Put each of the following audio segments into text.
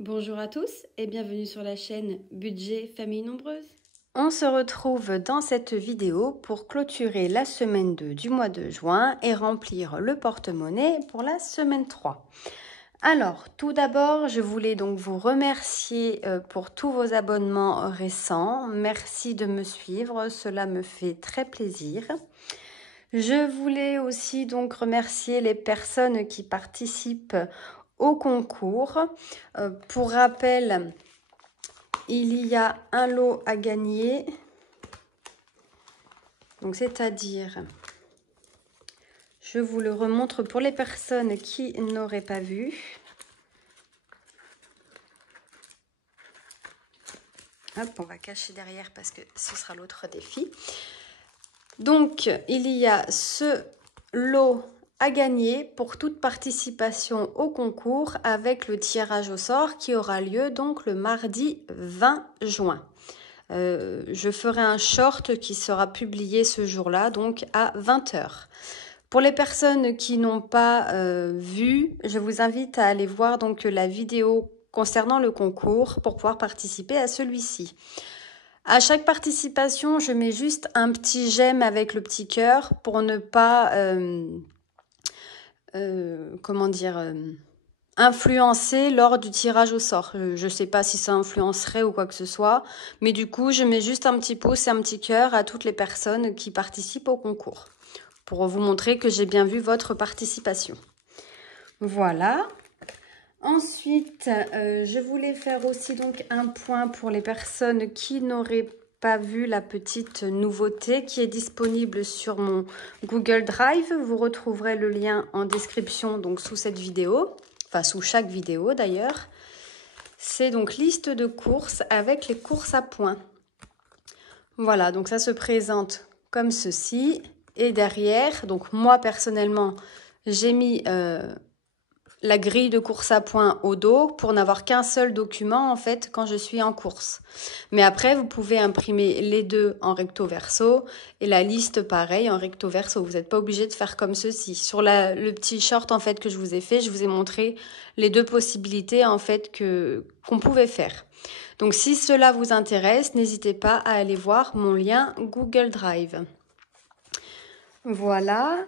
Bonjour à tous et bienvenue sur la chaîne Budget Famille Nombreuse. On se retrouve dans cette vidéo pour clôturer la semaine 2 du mois de juin et remplir le porte-monnaie pour la semaine 3. Alors, tout d'abord, je voulais donc vous remercier pour tous vos abonnements récents. Merci de me suivre, cela me fait très plaisir. Je voulais aussi donc remercier les personnes qui participent au concours. Pour rappel, il y a un lot à gagner. Donc, c'est-à-dire, je vous le remontre pour les personnes qui n'auraient pas vu. Hop, on va cacher derrière parce que ce sera l'autre défi. Donc, il y a ce lot à gagner pour toute participation au concours avec le tirage au sort qui aura lieu donc le mardi 20 juin. Je ferai un short qui sera publié ce jour-là, donc à 20 h. Pour les personnes qui n'ont pas vu, je vous invite à aller voir donc la vidéo concernant le concours pour pouvoir participer à celui-ci. À chaque participation, je mets juste un petit j'aime avec le petit cœur pour ne pas, influencer lors du tirage au sort. Je ne sais pas si ça influencerait ou quoi que ce soit, mais du coup, je mets juste un petit pouce et un petit cœur à toutes les personnes qui participent au concours pour vous montrer que j'ai bien vu votre participation. Voilà. Ensuite, je voulais faire aussi donc un point pour les personnes qui n'auraient pas vu la petite nouveauté qui est disponible sur mon Google Drive. Vous retrouverez le lien en description donc sous cette vidéo, enfin sous chaque vidéo d'ailleurs. C'est donc liste de courses avec les courses à points. Voilà, donc ça se présente comme ceci. Et derrière, donc moi personnellement, j'ai mis la grille de course à points au dos pour n'avoir qu'un seul document en fait quand je suis en course. Mais après, vous pouvez imprimer les deux en recto verso et la liste pareil en recto verso. Vous n'êtes pas obligé de faire comme ceci. Sur le petit short en fait que je vous ai fait, je vous ai montré les deux possibilités en fait qu'on pouvait faire. Donc si cela vous intéresse, n'hésitez pas à aller voir mon lien Google Drive. Voilà.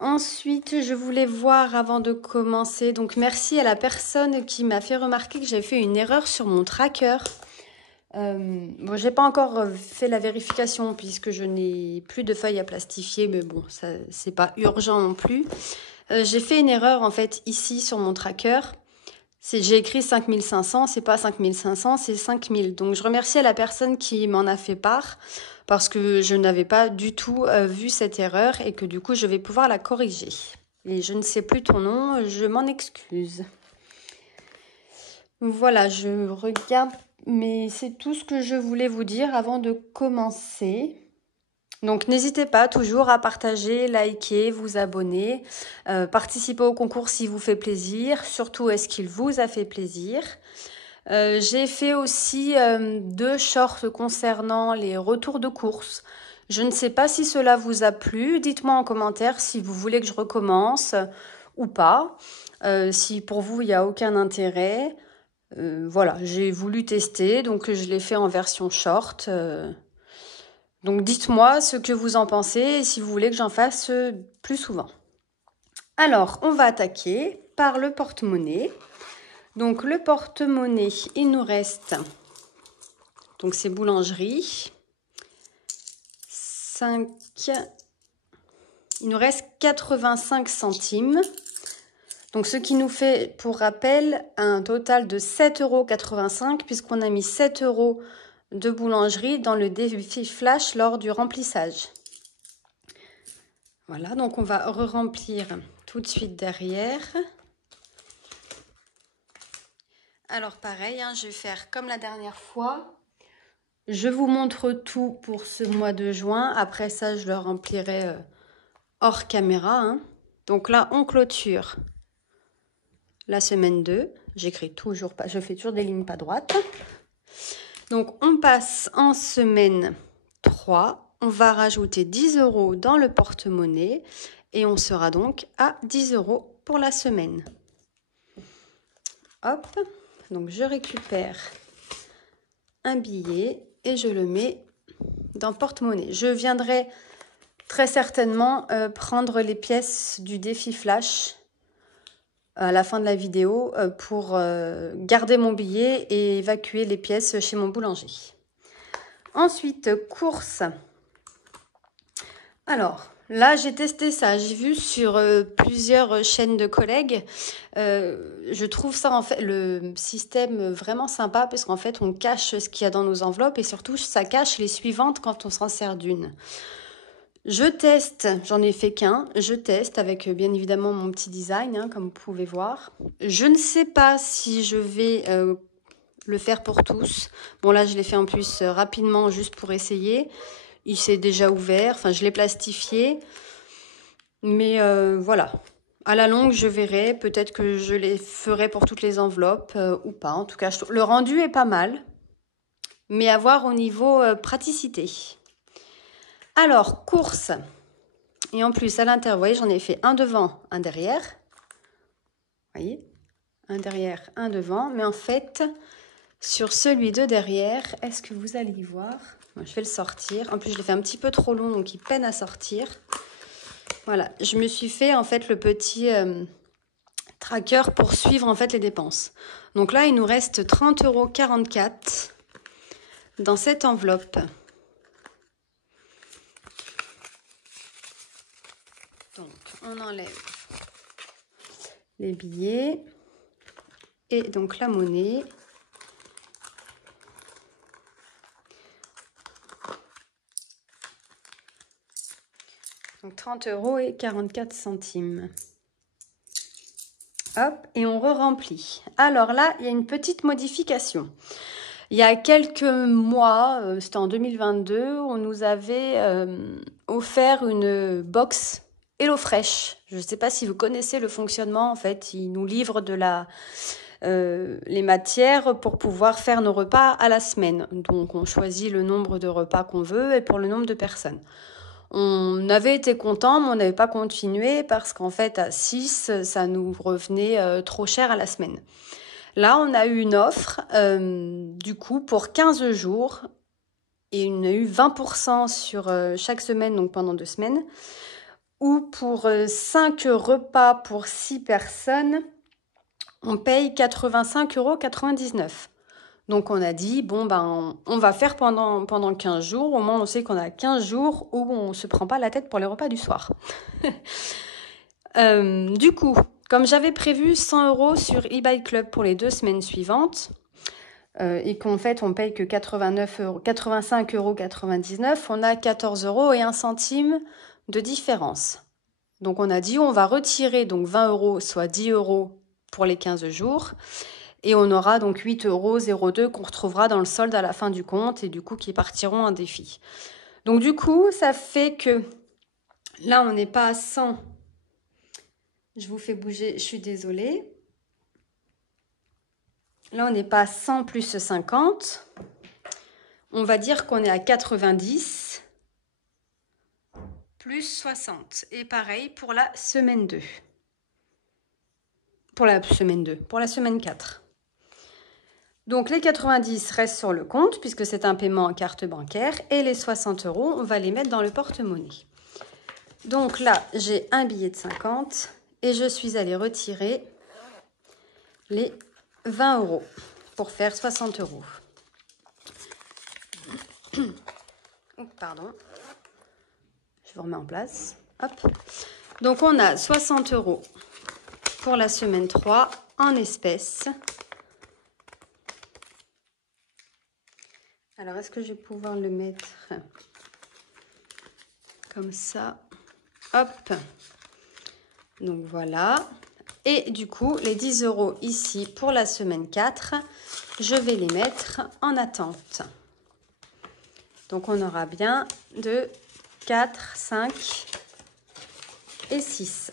Ensuite, je voulais voir avant de commencer, donc merci à la personne qui m'a fait remarquer que j'avais fait une erreur sur mon tracker. Bon, j'ai pas encore fait la vérification puisque je n'ai plus de feuilles à plastifier, mais bon, ça c'est pas urgent non plus. J'ai fait une erreur en fait ici sur mon tracker. J'ai écrit 5500, c'est pas 5500, c'est 5000. Donc je remercie la personne qui m'en a fait part parce que je n'avais pas du tout vu cette erreur et que du coup je vais pouvoir la corriger. Et je ne sais plus ton nom, je m'en excuse. Voilà, je regarde, mais c'est tout ce que je voulais vous dire avant de commencer. Donc n'hésitez pas toujours à partager, liker, vous abonner, participer au concours s'il vous fait plaisir, surtout est-ce qu'il vous a fait plaisir. J'ai fait aussi 2 shorts concernant les retours de course. Je ne sais pas si cela vous a plu, dites-moi en commentaire si vous voulez que je recommence ou pas, si pour vous il n'y a aucun intérêt. Voilà, j'ai voulu tester, donc je l'ai fait en version short. Donc dites-moi ce que vous en pensez et si vous voulez que j'en fasse plus souvent. Alors, on va attaquer par le porte-monnaie. Donc le porte-monnaie, il nous reste, donc c'est boulangerie, il nous reste 85 centimes. Donc ce qui nous fait, pour rappel, un total de 7,85 € puisqu'on a mis 7 € de boulangerie dans le défi flash lors du remplissage. Voilà, donc on va re-remplir tout de suite derrière. Alors pareil, hein, je vais faire comme la dernière fois. Je vous montre tout pour ce mois de juin. Après ça, je le remplirai hors caméra. Hein. Donc là, on clôture la semaine 2. J'écris toujours pas, je fais toujours des lignes pas droites. Donc, on passe en semaine 3. On va rajouter 10 € dans le porte-monnaie et on sera donc à 10 € pour la semaine. Hop, Donc je récupère un billet et je le mets dans porte-monnaie. Je viendrai très certainement prendre les pièces du défi flash à la fin de la vidéo pour garder mon billet et évacuer les pièces chez mon boulanger. Ensuite, courses. Alors, là, j'ai testé ça. J'ai vu sur plusieurs chaînes de collègues. Je trouve ça, en fait, le système vraiment sympa parce qu'en fait, on cache ce qu'il y a dans nos enveloppes et surtout, ça cache les suivantes quand on s'en sert d'une. Je teste, j'en ai fait qu'un, je teste avec bien évidemment mon petit design, hein, comme vous pouvez voir. Je ne sais pas si je vais le faire pour tous. Bon là je l'ai fait en plus rapidement juste pour essayer. Il s'est déjà ouvert, enfin je l'ai plastifié. Mais voilà, à la longue je verrai, peut-être que je les ferai pour toutes les enveloppes ou pas. En tout cas, le rendu est pas mal, mais à voir au niveau praticité. Alors, course. Et en plus, à l'intérieur, vous voyez, j'en ai fait un devant, un derrière. Vous voyez, un derrière, un devant. Mais en fait, sur celui de derrière, est-ce que vous allez y voir? Moi, je vais le sortir. En plus, je l'ai fait un petit peu trop long, donc il peine à sortir. Voilà, je me suis fait en fait le petit tracker pour suivre en fait les dépenses. Donc là, il nous reste 30,44 € dans cette enveloppe. Donc, on enlève les billets et donc la monnaie. Donc 30,44 €. Hop, et on re-remplit. Alors là, il y a une petite modification. Il y a quelques mois, c'était en 2022, on nous avait offert une box HelloFresh. Je ne sais pas si vous connaissez le fonctionnement. En fait, ils nous livrent les matières pour pouvoir faire nos repas à la semaine. Donc, on choisit le nombre de repas qu'on veut et pour le nombre de personnes. On avait été content, mais on n'avait pas continué parce qu'en fait, à 6, ça nous revenait trop cher à la semaine. Là, on a eu une offre, du coup, pour 15 jours. Et on a eu 20% sur chaque semaine, donc pendant 2 semaines. Ou pour 5 repas pour 6 personnes, on paye 85,99 €. Donc on a dit, bon ben on va faire pendant 15 jours, au moins on sait qu'on a 15 jours où on ne se prend pas la tête pour les repas du soir. Du coup, comme j'avais prévu 100 € sur eBay Club pour les 2 semaines suivantes, et qu'en fait on paye que 85,99 €, on a 14,01 € de différence. Donc on a dit on va retirer donc 20 €, soit 10 € pour les 15 jours. Et on aura donc 8,02 € qu'on retrouvera dans le solde à la fin du compte et du coup qui partiront en défi. Donc du coup, ça fait que là, on n'est pas à 100. Je vous fais bouger, je suis désolée. Là, on n'est pas à 100 plus 50. On va dire qu'on est à 90 plus 60. Et pareil pour la semaine 2. Pour la semaine 2, pour la semaine 4. Donc les 90 restent sur le compte puisque c'est un paiement en carte bancaire et les 60 €, on va les mettre dans le porte-monnaie. Donc là, j'ai un billet de 50 et je suis allée retirer les 20 € pour faire 60 €. Pardon. Je vous remets en place. Hop. Donc on a 60 € pour la semaine 3 en espèces. Alors, est-ce que je vais pouvoir le mettre comme ça? Hop. Donc, voilà. Et du coup, les 10 € ici pour la semaine 4, je vais les mettre en attente. Donc, on aura bien 2, 4, 5 et 6.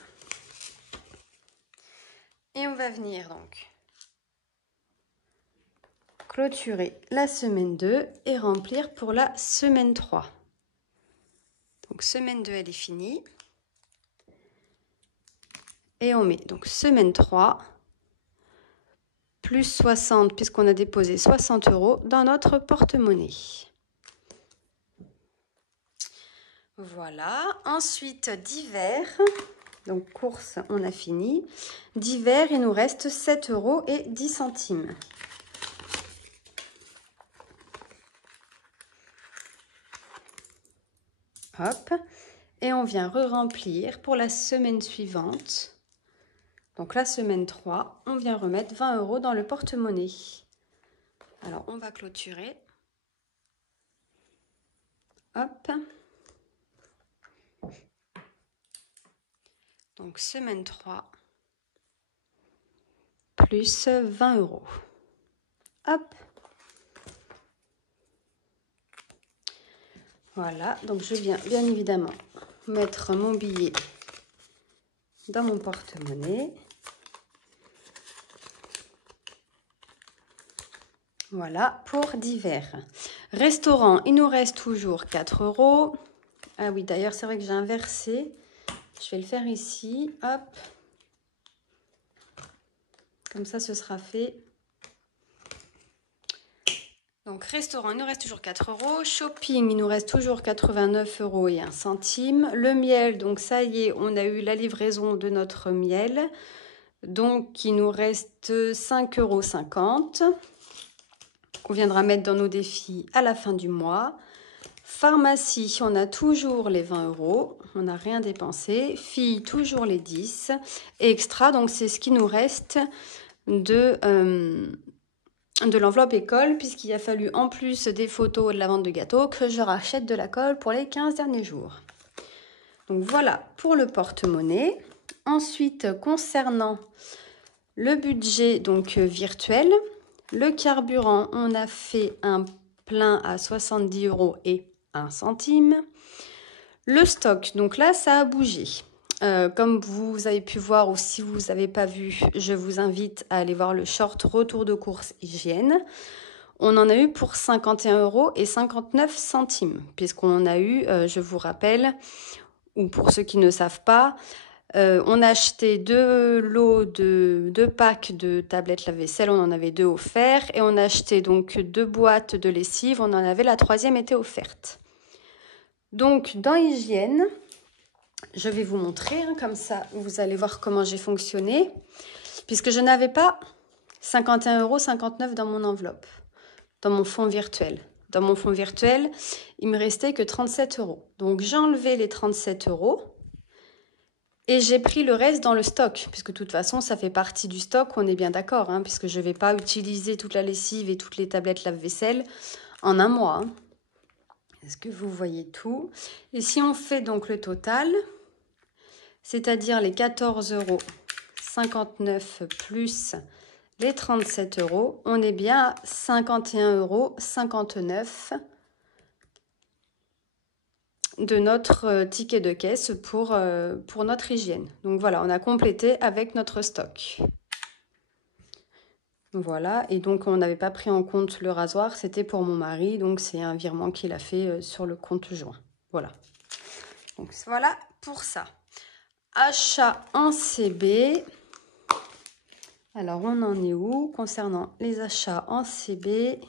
Et on va venir donc clôturer la semaine 2 et remplir pour la semaine 3. Donc semaine 2, elle est finie. Et on met donc semaine 3, plus 60 puisqu'on a déposé 60 € dans notre porte-monnaie. Voilà, ensuite divers, donc courses on a fini. Divers, il nous reste 7,10 €. Hop, et on vient re-remplir pour la semaine suivante. Donc la semaine 3, on vient remettre 20 € dans le porte-monnaie. Alors on va clôturer. Hop. Donc semaine 3, plus 20 €. Hop. Voilà, donc je viens bien évidemment mettre mon billet dans mon porte-monnaie. Voilà, pour divers. Restaurant, il nous reste toujours 4 €. Ah oui, d'ailleurs, c'est vrai que j'ai inversé. Je vais le faire ici. Hop. Comme ça, ce sera fait. Donc, restaurant, il nous reste toujours 4 €. Shopping, il nous reste toujours 89 € et 1 centime. Le miel, donc ça y est, on a eu la livraison de notre miel. Donc, il nous reste 5,50 €. Qu'on viendra mettre dans nos défis à la fin du mois. Pharmacie, on a toujours les 20 €. On n'a rien dépensé. Filles, toujours les 10. Et extra, donc c'est ce qui nous reste de l'enveloppe école, puisqu'il a fallu, en plus des photos de la vente de gâteaux, que je rachète de la colle pour les 15 derniers jours. Donc voilà pour le porte-monnaie. Ensuite, concernant le budget donc virtuel, le carburant, on a fait un plein à 70 € et 1 centime. Le stock, donc là, ça a bougé. Comme vous avez pu voir ou si vous n'avez pas vu, je vous invite à aller voir le short retour de course hygiène. On en a eu pour 51 € et 59 centimes, puisqu'on a eu, je vous rappelle, ou pour ceux qui ne savent pas, on a acheté 2 lots de 2 packs de tablettes lave-vaisselle, on en avait 2 offerts. Et on a acheté donc 2 boîtes de lessive, on en avait la 3e était offerte. Donc dans hygiène, je vais vous montrer, hein, comme ça vous allez voir comment j'ai fonctionné. Puisque je n'avais pas 51,59 € dans mon enveloppe, dans mon fonds virtuel. Dans mon fonds virtuel, il me restait que 37 €. Donc j'ai enlevé les 37 € et j'ai pris le reste dans le stock. Puisque de toute façon, ça fait partie du stock, on est bien d'accord. Hein, puisque je ne vais pas utiliser toute la lessive et toutes les tablettes lave-vaisselle en un mois. Hein. Est-ce que vous voyez tout? Et si on fait donc le total, c'est-à-dire les 14,59 € plus les 37 €, on est bien à 51,59 € de notre ticket de caisse pour notre hygiène. Donc voilà, on a complété avec notre stock. Voilà, et donc on n'avait pas pris en compte le rasoir, c'était pour mon mari, donc c'est un virement qu'il a fait sur le compte joint. Voilà. Donc voilà pour ça. Achat en CB. Alors on en est où concernant les achats en CB?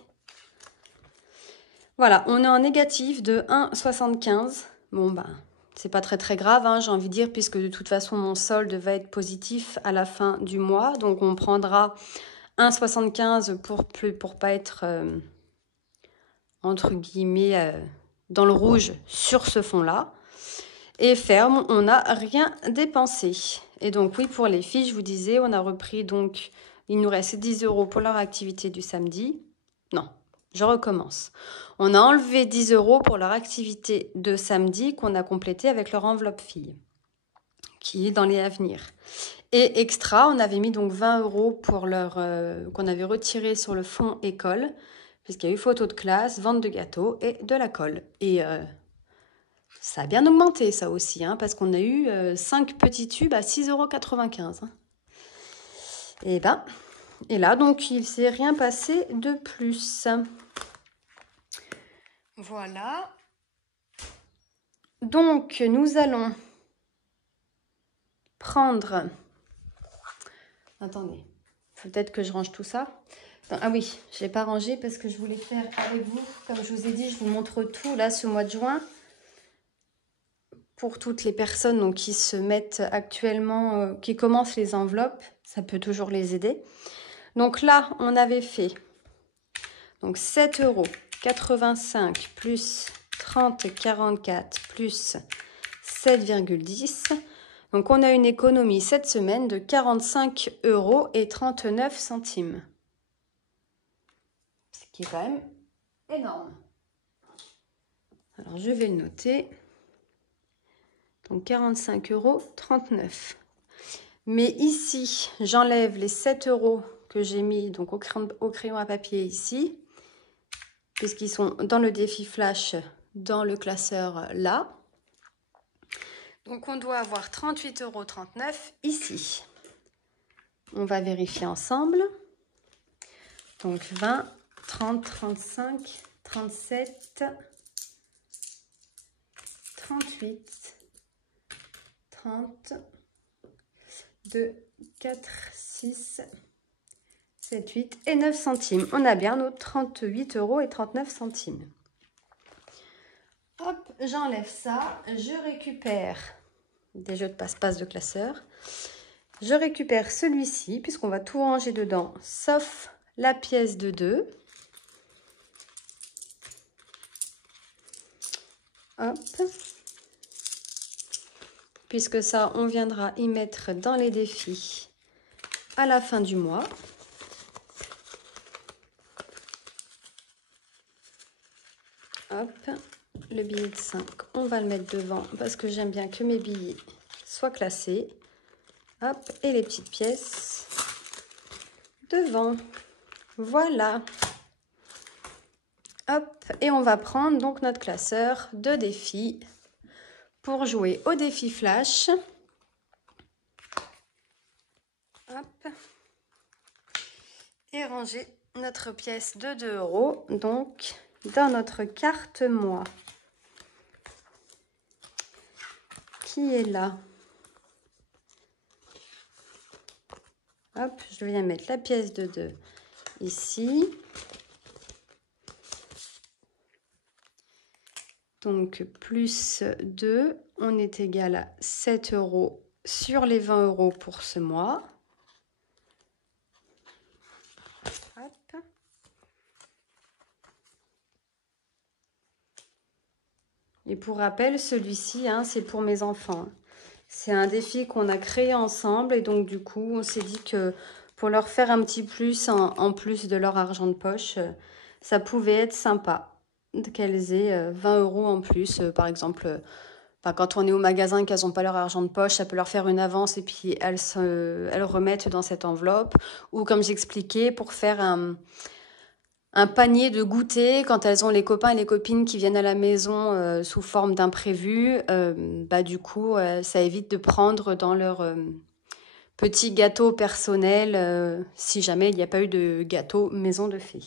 Voilà, on est en négatif de 1,75. Bon, ben, c'est pas très grave, hein, j'ai envie de dire, puisque de toute façon, mon solde va être positif à la fin du mois. Donc, on prendra 1,75 pour pas être, entre guillemets, dans le rouge sur ce fond-là. Et ferme, on n'a rien dépensé. Et donc, oui, pour les filles, je vous disais, on a repris, donc, il nous reste 10 € pour leur activité du samedi. Non. Je recommence. On a enlevé 10 € pour leur activité de samedi qu'on a complété avec leur enveloppe fille, qui est dans les à venir. Et extra, on avait mis donc 20 € pour leur qu'on avait retiré sur le fonds école, puisqu'il y a eu photo de classe, vente de gâteaux et de la colle. Et ça a bien augmenté ça aussi, hein, parce qu'on a eu 5 petits tubes à 6,95 €. Hein. Et là, donc, il ne s'est rien passé de plus. Voilà. Donc, nous allons prendre... Attendez, peut-être que je range tout ça. Non, ah oui, je n'ai pas rangé parce que je voulais faire avec vous. Comme je vous ai dit, je vous montre tout là ce mois de juin. Pour toutes les personnes donc, qui se mettent actuellement, qui commencent les enveloppes, ça peut toujours les aider. Donc là, on avait fait donc 7,85 € plus 30,44 plus 7,10 €. Donc on a une économie cette semaine de 45,39 €. Ce qui est quand même énorme. Alors je vais le noter. Donc 45,39 €. Mais ici, j'enlève les 7 € que j'ai mis donc au crayon à papier ici, puisqu'ils sont dans le défi flash, dans le classeur là. Donc on doit avoir 38,39 € ici. On va vérifier ensemble. Donc 20, 30, 35, 37, 38, 30, 2, 4, 6, 7, 8 et 9 centimes. On a bien nos 38,39 €. Hop, j'enlève ça. Je récupère des jeux de passe-passe de classeur. Je récupère celui-ci, puisqu'on va tout ranger dedans, sauf la pièce de 2. Hop. Puisque ça, on viendra y mettre dans les défis à la fin du mois. Hop, le billet de 5, on va le mettre devant parce que j'aime bien que mes billets soient classés. Hop, et les petites pièces devant. Voilà. Hop, et on va prendre donc notre classeur de défi pour jouer au défi flash. Hop. Et ranger notre pièce de 2 € donc dans notre carte mois qui est là. Hop, je viens mettre la pièce de 2 ici. Donc plus 2, on est égal à 7 € sur les 20 € pour ce mois. Hop. Et pour rappel, celui-ci, hein, c'est pour mes enfants. C'est un défi qu'on a créé ensemble et donc du coup, on s'est dit que pour leur faire un petit plus en plus de leur argent de poche, ça pouvait être sympa qu'elles aient 20 € en plus. Par exemple, quand on est au magasin et qu'elles n'ont pas leur argent de poche, ça peut leur faire une avance et puis elles remettent dans cette enveloppe. Ou comme j'expliquais, pour faire un panier de goûter quand elles ont les copains et les copines qui viennent à la maison sous forme d'imprévu. Du coup, ça évite de prendre dans leur petit gâteau personnel si jamais il n'y a pas eu de gâteau maison de fée.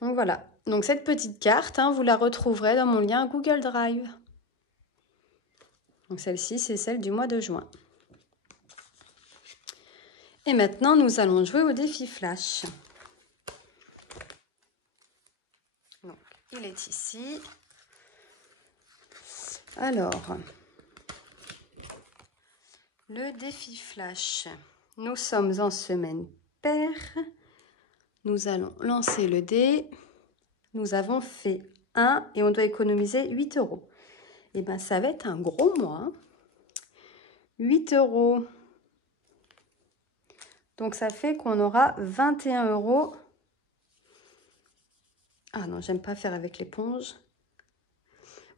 Donc voilà. Donc cette petite carte, hein, vous la retrouverez dans mon lien Google Drive. Donc celle-ci, c'est celle du mois de juin. Et maintenant, nous allons jouer au défi flash. Donc, il est ici. Alors, le défi flash. Nous sommes en semaine paire. Nous allons lancer le dé. Nous avons fait 1 et on doit économiser 8 €. Et bien, ça va être un gros mois. 8 €. Donc, ça fait qu'on aura 21 €. Ah non, j'aime pas faire avec l'éponge.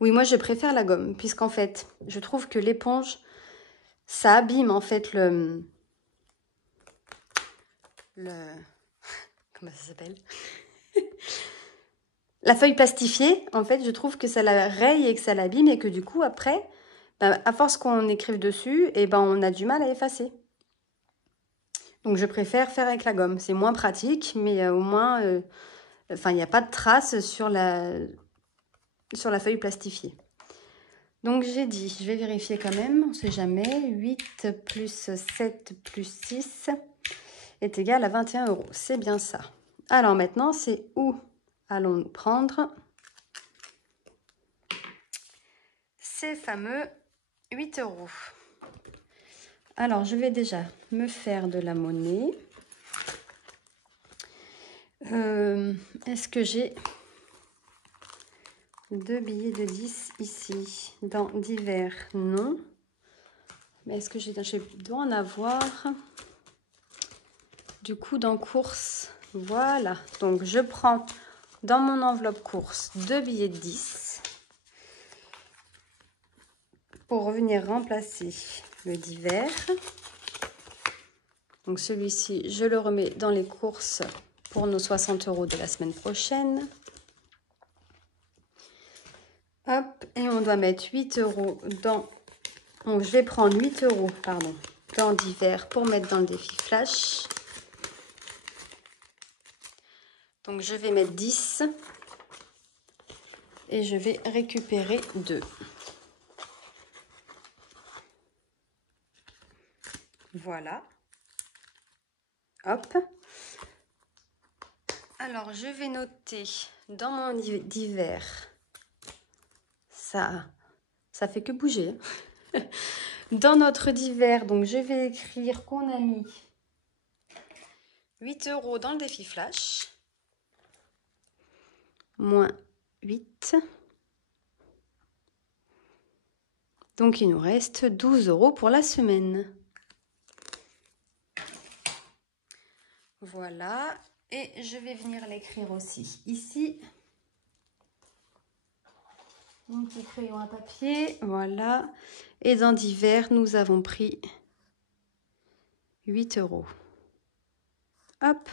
Oui, moi, je préfère la gomme, puisqu'en fait, je trouve que l'éponge, ça abîme, en fait, comment ça s'appelle? La feuille plastifiée, en fait, je trouve que ça la raye et que ça l'abîme et que du coup, après, à force qu'on écrive dessus, on a du mal à effacer. Donc, je préfère faire avec la gomme. C'est moins pratique, mais au moins, il n'y a pas de traces sur la feuille plastifiée. Donc, j'ai dit, je vais vérifier quand même, on ne sait jamais, 8 plus 7 plus 6, est égal à 21 €. C'est bien ça. Alors maintenant, c'est où allons-nous prendre ces fameux 8 €. Alors, je vais déjà me faire de la monnaie. Est-ce que j'ai 2 billets de 10 ici? Dans divers, non. Mais est-ce que je dois en avoir? Du coup, dans course, voilà. Donc, je prends dans mon enveloppe course 2 billets de 10 pour venir remplacer le divers. Donc, celui-ci, je le remets dans les courses pour nos 60 € de la semaine prochaine. Hop, et on doit mettre 8 € dans... Donc, je vais prendre 8 €, pardon, dans divers pour mettre dans le défi flash. Donc, je vais mettre 10 et je vais récupérer 2. Voilà. Hop. Alors, je vais noter dans mon divers. Ça fait que bouger. Dans notre divers, donc je vais écrire qu'on a mis 8 € dans le défi flash. Moins 8. Donc, il nous reste 12 € pour la semaine. Voilà. Et je vais venir l'écrire aussi ici. Mon petit crayon à papier. Voilà. Et dans divers, nous avons pris 8 €. Hop.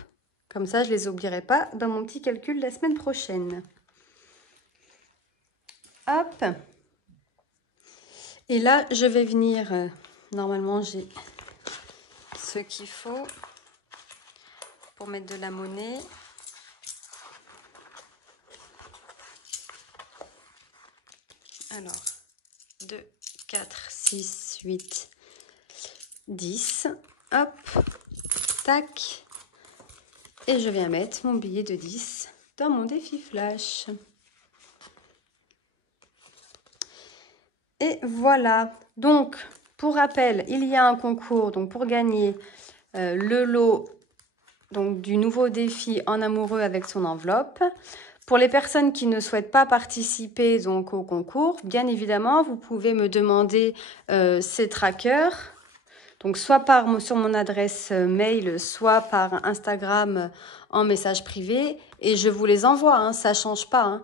Comme ça, je ne les oublierai pas dans mon petit calcul la semaine prochaine. Hop. Et là, je vais venir... normalement, j'ai ce qu'il faut pour mettre de la monnaie. Alors, 2, 4, 6, 8, 10. Hop. Tac. Et je viens mettre mon billet de 10 dans mon défi flash. Et voilà. Donc, pour rappel, il y a un concours donc pour gagner le lot donc, du nouveau défi En amoureux avec son enveloppe. Pour les personnes qui ne souhaitent pas participer donc, au concours, bien évidemment, vous pouvez me demander ces trackers. Donc, soit sur mon adresse mail, soit par Instagram en message privé. Et je vous les envoie, hein, ça ne change pas. Hein.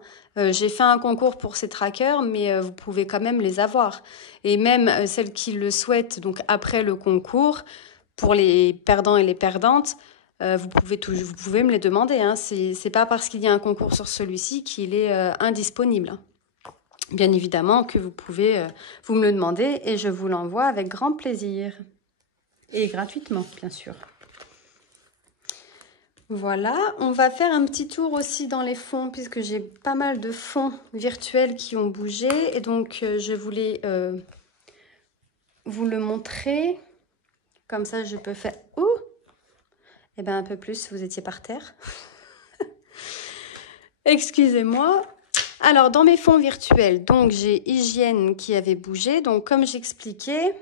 J'ai fait un concours pour ces trackers, mais vous pouvez quand même les avoir. Et même celles qui le souhaitent, donc après le concours, pour les perdants et les perdantes, vous pouvez me les demander. Hein. C'est pas parce qu'il y a un concours sur celui-ci qu'il est indisponible. Hein. Bien évidemment que vous pouvez vous me le demander et je vous l'envoie avec grand plaisir. Et gratuitement, bien sûr. Voilà, on va faire un petit tour aussi dans les fonds, puisque j'ai pas mal de fonds virtuels qui ont bougé. Et donc, je voulais vous le montrer. Comme ça, je peux faire... Ouh! Eh bien, un peu plus, vous étiez par terre. Excusez-moi. Alors, dans mes fonds virtuels, donc j'ai Hygiène qui avait bougé. Donc, comme j'expliquais...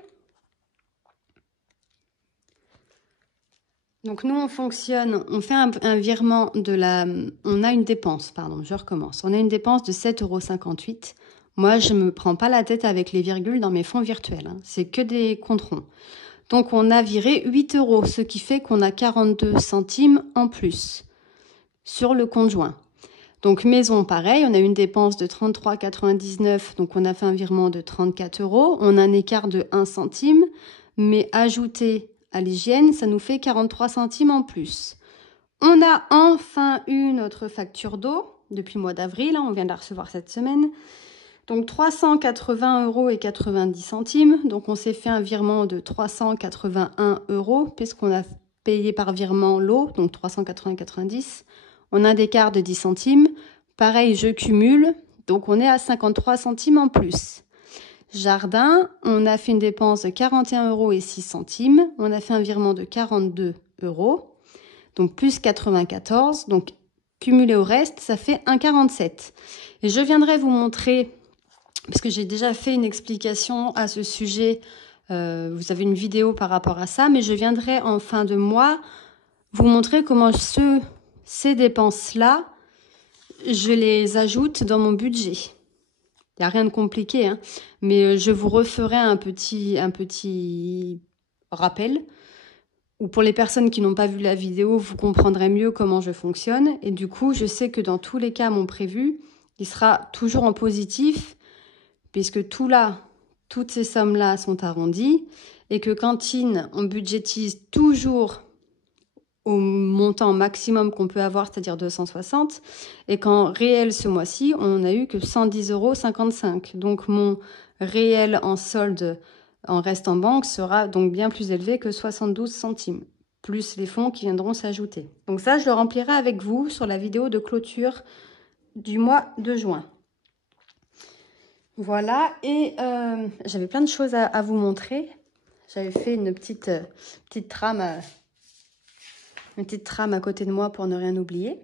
Donc, nous, on fonctionne, on fait un virement de la... On a une dépense, pardon, je recommence. On a une dépense de 7,58 €. Moi, je ne me prends pas la tête avec les virgules dans mes fonds virtuels. Hein. C'est que des comptes ronds. Donc, on a viré 8 €, ce qui fait qu'on a 42 centimes en plus sur le compte joint. Donc, maison, pareil, on a une dépense de 33,99 €. Donc, on a fait un virement de 34 €. On a un écart de 1 centime, mais ajouté... à l'hygiène, ça nous fait 43 centimes en plus. On a enfin eu notre facture d'eau depuis le mois d'avril. On vient de la recevoir cette semaine. Donc 380,90 €. Donc on s'est fait un virement de 381 € puisqu'on a payé par virement l'eau, donc 380,90 €. On a un écart de 10 centimes. Pareil, je cumule. Donc on est à 53 centimes en plus. Jardin, on a fait une dépense de 41,06 €. On a fait un virement de 42 €. Donc plus 94, donc cumulé au reste, ça fait 1,47. Et je viendrai vous montrer, parce que j'ai déjà fait une explication à ce sujet, vous avez une vidéo par rapport à ça, mais je viendrai en fin de mois vous montrer comment ces dépenses-là, je les ajoute dans mon budget. Il n'y a rien de compliqué, hein, mais je vous referai un petit rappel. Ou pour les personnes qui n'ont pas vu la vidéo, vous comprendrez mieux comment je fonctionne. Et du coup, je sais que dans tous les cas, mon prévu, il sera toujours en positif, puisque toutes ces sommes-là sont arrondies, et que cantine, on budgétise toujours au montant maximum qu'on peut avoir, c'est-à-dire 260, et qu'en réel, ce mois-ci, on n'a eu que 110,55 €. Donc, mon réel en solde en reste en banque sera donc bien plus élevé que 72 centimes, plus les fonds qui viendront s'ajouter. Donc ça, je le remplirai avec vous sur la vidéo de clôture du mois de juin. Voilà, et j'avais plein de choses à vous montrer. J'avais fait une petite trame à côté de moi pour ne rien oublier.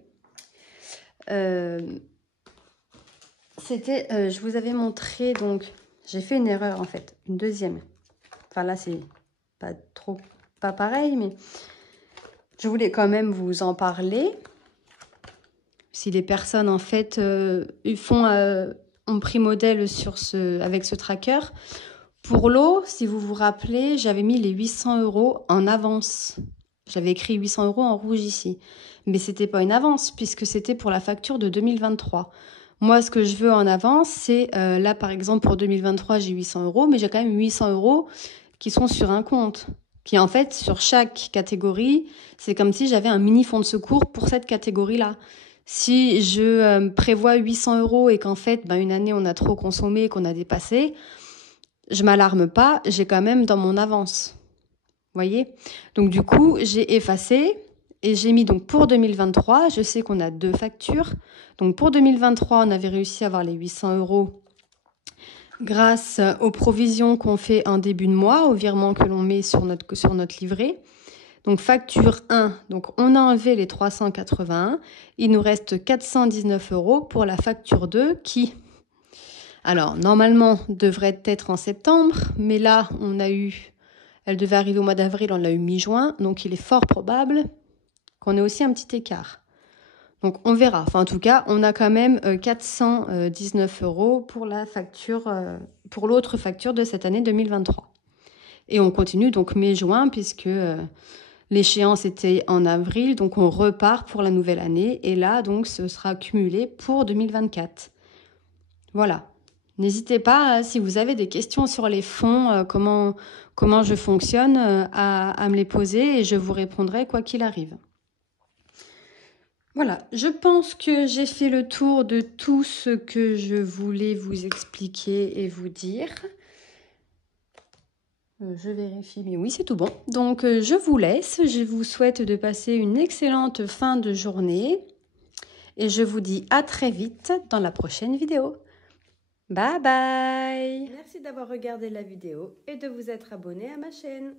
Je vous avais montré, donc, j'ai fait une erreur en fait, une deuxième. Enfin là, c'est pas pareil, mais je voulais quand même vous en parler. Si les personnes, en fait, ont pris modèle avec ce tracker. Pour l'eau, si vous vous rappelez, j'avais mis les 800 € en avance. J'avais écrit 800 € en rouge ici. Mais c'était pas une avance, puisque c'était pour la facture de 2023. Moi, ce que je veux en avance, c'est, là, par exemple, pour 2023, j'ai 800 €, mais j'ai quand même 800 € qui sont sur un compte. Qui, en fait, sur chaque catégorie, c'est comme si j'avais un mini fonds de secours pour cette catégorie-là. Si je prévois 800 € et qu'en fait, une année, on a trop consommé, qu'on a dépassé, je m'alarme pas, j'ai quand même dans mon avance. Vous voyez? Donc, du coup, j'ai effacé. Et j'ai mis donc pour 2023, je sais qu'on a 2 factures. Donc pour 2023, on avait réussi à avoir les 800 € grâce aux provisions qu'on fait en début de mois, au virement que l'on met sur notre livret. Donc facture 1, donc on a enlevé les 381. Il nous reste 419 € pour la facture 2 qui, alors normalement, devrait être en septembre. Mais là, elle devait arriver au mois d'avril, on l'a eu mi-juin. Donc il est fort probable qu'on ait aussi un petit écart. Donc on verra. Enfin en tout cas, on a quand même 419 € pour la facture, pour l'autre facture de cette année 2023. Et on continue donc mai-juin puisque l'échéance était en avril, donc on repart pour la nouvelle année. Et là donc ce sera cumulé pour 2024. Voilà. N'hésitez pas, si vous avez des questions sur les fonds, comment je fonctionne, à me les poser et je vous répondrai quoi qu'il arrive. Voilà, je pense que j'ai fait le tour de tout ce que je voulais vous expliquer et vous dire. Je vérifie, mais oui, c'est tout bon. Donc, je vous laisse. Je vous souhaite de passer une excellente fin de journée. Et je vous dis à très vite dans la prochaine vidéo. Bye bye! Merci d'avoir regardé la vidéo et de vous être abonné à ma chaîne.